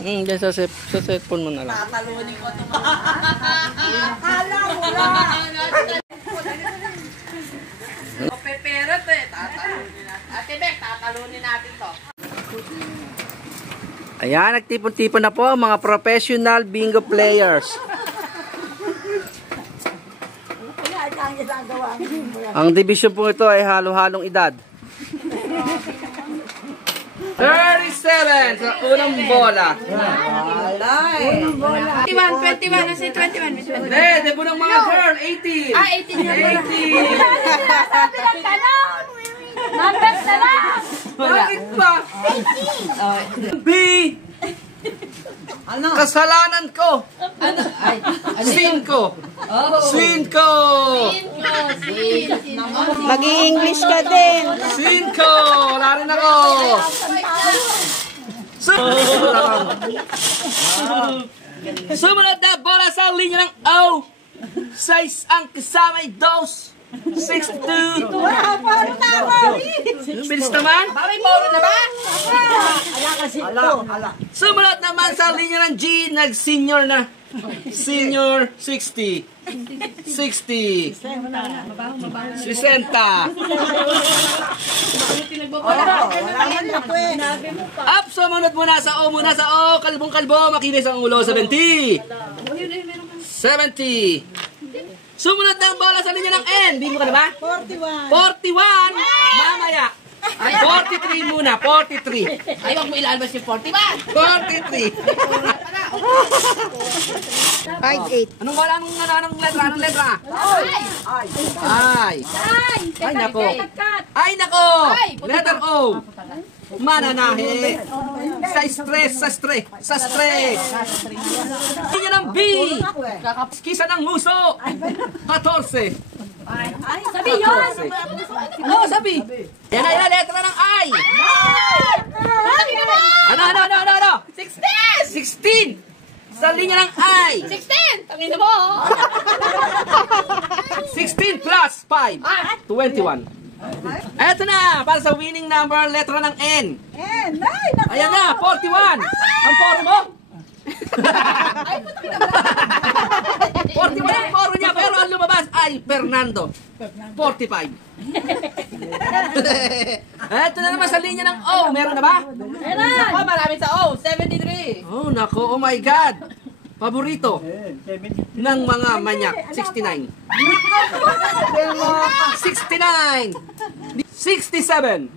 Diyan sa cellphone mo na lang. Tatalunin ko ito. Akala mo lang. Peperot eh. Tatalunin natin. Ate Bek, tatalunin natin to. Ayan, nagtipon-tipon na po ang mga professional bingo players. Ang division po ito ay halo-halong edad. 37 sa unang bola. 21, 21. Kasi 21. Hindi po ng mga girl, 18. 18 na pala. 18. Sabi ng talon. Numbers na lang. Bakit ba? 18. B. Ano? Kasalanan ko. Ano? Sin ko. Sin ko. Mag-i-English ka din. Sin ko. Wala rin ako. Sumunod na bola sa linya ng O. 6 ang kasama ay 2. 62. Paano na ako? Bilis naman. May poro na ba? Ala kasi ito. Sumunod naman sa linya ng G. Nag-senior na. Senior 60. 60. 60. Up, sumunod muna sa O. Muna sa O. Kalbong-kalbo. Makinis ang ulo. 70. 70. Sumunod na ang bola sa linya ng N. Bimo ka na ba? 41. 41. Mamaya. 43 muna. 43. Ay, wag mo ilalabas yung 41. 43. 5-8. Anong bola? Anong letra? Anong letra? Ay. Ay, nako. Ay, nako. Letter O. Mananahe. Sa stress. Linya ng B. Kisa ng nguso. 14. Sabi yun. Oo, sabi. Yan na yan, letra ng I. Ano? 16. Sa linya ng I. 16. Tangina mo. 16 plus 5. 21. Eto na, para sa winning number, letra ng N. Ayan na, 41. Ang poro mo? 41 ang poro niya, pero ang lumabas ay Fernando. 45. Eto na naman sa linya ng O. Meron na ba? Ako, marami sa O. 73. Oh, nako, oh my God. Paborito ng mga manyak. 69. 69. 67.